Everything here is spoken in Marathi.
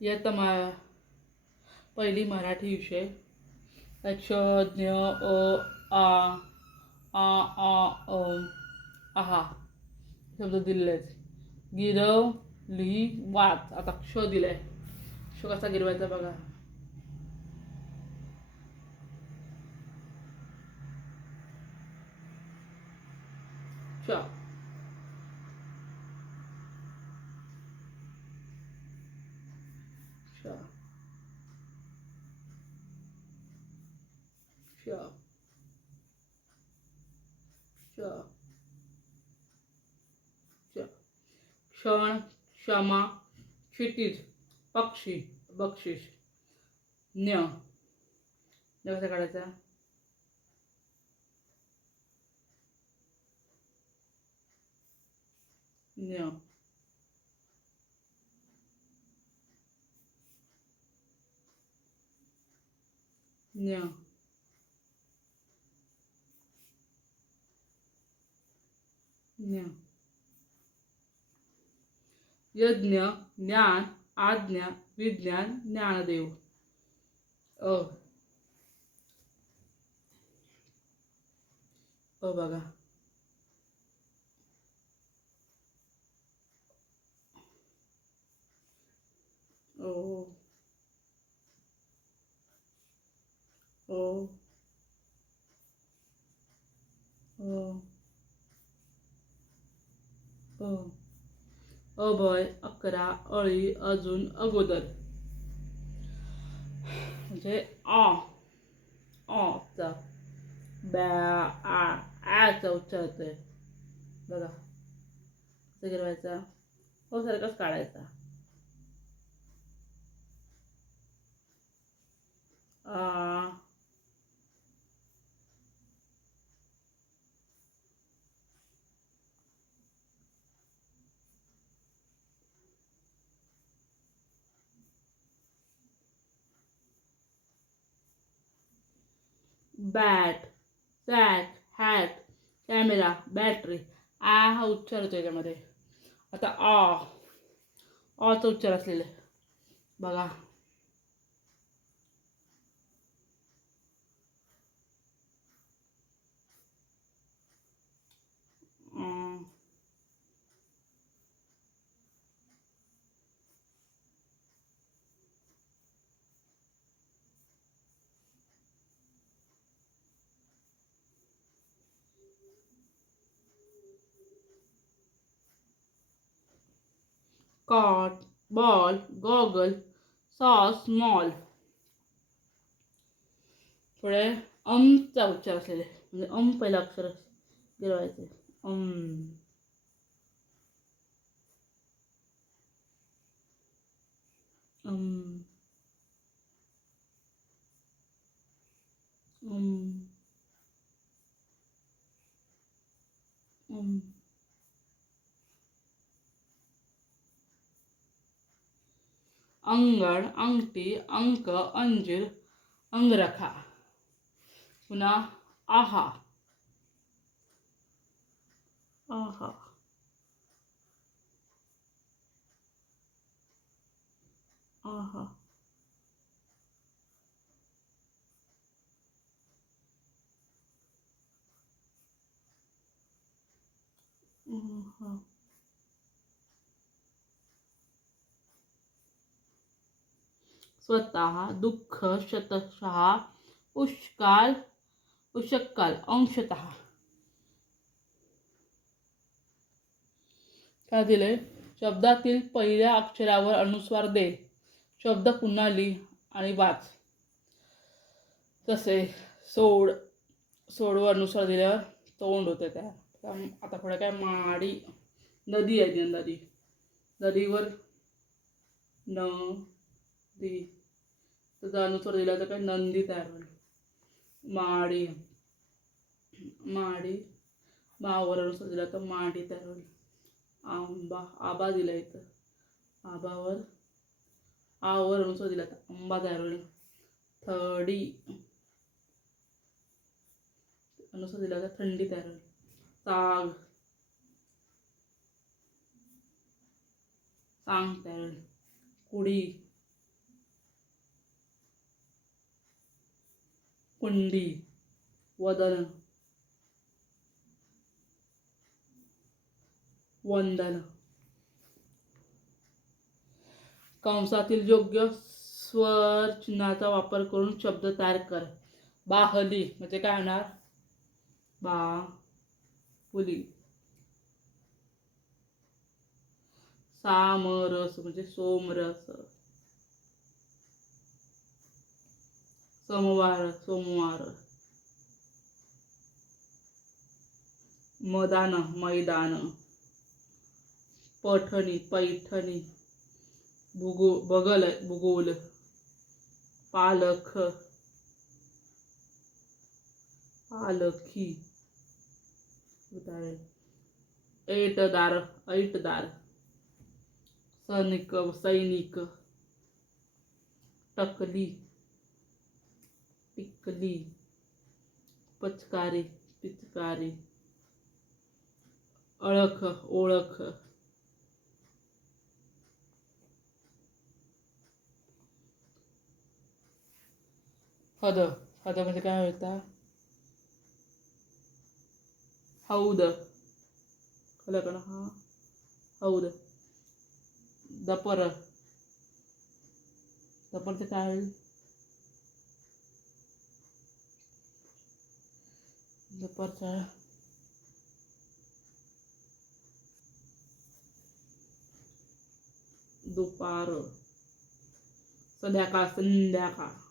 इयत्ता पहिली मराठी विषय क्ष ज्ञ आ आ आ अ आहा शब्द दिलेले आहेत. गिरव लिही वाच. आता क्ष दिलाय. क्ष कसा गिरवायचा बघा. क्ष क्ष क्ष क्ष क्षण क्षमा क्षितिज पक्षी बक्षीस. ज्ञ कसा काढायचा. ज्ञ ज्ञ ज्ञ यज्ञ ज्ञान आज्ञा विज्ञान ज्ञानदेव. अ बघा. ओ ओ ओ ओ अभय अकरा अळी अजून अगोदर म्हणजे चा चा उच्चार होतोय बघा. कसं गिरवायचा. हो सारखाच काढायचा. Bat sack hat camera battery. हा उच्चार होतो याच्यामध्ये. आता चा उच्चार असलेले बघा. Cot ball goggle sauce small. पुढे चा उच्चार असलेले म्हणजे पहिला अक्षर गिरवायचे. अंगण अंगठी अंक अंजीर अंगरखा. पुन्हा आहा आहा आहा स्वतः दुःख शतशः पुष्काळ उशक्काल अंशतः. काय दिले. शब्दातील पहिल्या अक्षरावर अनुस्वार दे. शब्द पुन्हा लिह आणि वाच. तसे सोडवर अनुस्वार दिल्यावर तोंड होते त्या. आता पुढे काय माडी नदी आहे. नदी नदीवर दी त्याचा अनुस्वार दिला तर काय नंदी तयार होईल. माडी माडी मावर अनुस्वार दिला तर माडी तयार होईल. आबा दिला इथं. आबावर आवर अनुस्वार दिला तर आंबा तयार होईल. थडी अनुस्वार दिला तर थंडी तयार होईल. ताग सांग तयार होईल. कुडी कुंडी, वदन, वंदन. कंसातील योग्य स्वर चिन्हाचा वापर करून शब्द तयार कर. बाहली म्हणजे काय होणार? पुली. सामरस म्हणजे सोमरस. सोमवार. मैदान. पैठणी. भूगोल. पालखी. ऐटदार. सैनिक. टकली. टिकली. पिचकारी. ओळख. हद म्हणजे काय होता? हौद. हौद. दपरचं काय होईल? दपरचा दुपार. संध्याकाळ.